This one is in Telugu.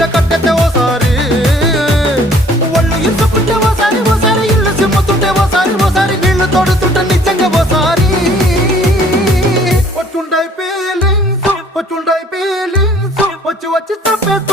చీర కట్టెతే ఓసారి ఒళ్ళు ఇసుకుంటే ఓసారి ఇల్లు సిమ్ముతుంటే ఓసారి నీళ్లు తోడుతుంటే నిజంగా ఓసారి వచ్చుండై ఫీలింగ్స్ వచ్చి చంపేస్తా